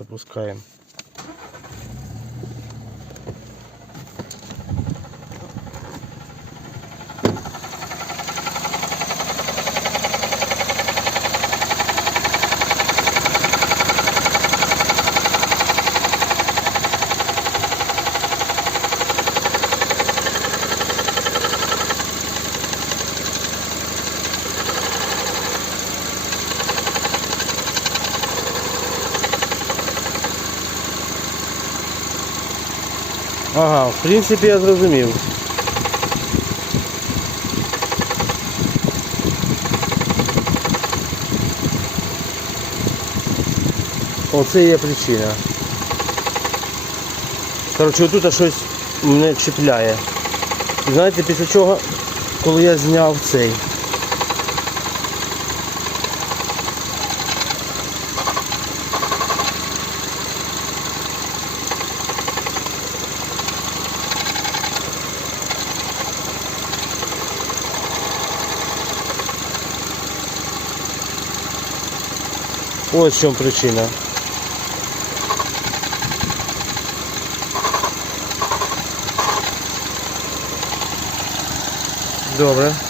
запускаємо. Ага, в принципі я зрозумів. Оце є причина. Коротше, отут щось мене чіпляє. І знаєте, після чого, коли я зняв цей. Ось в чому причина. Добре.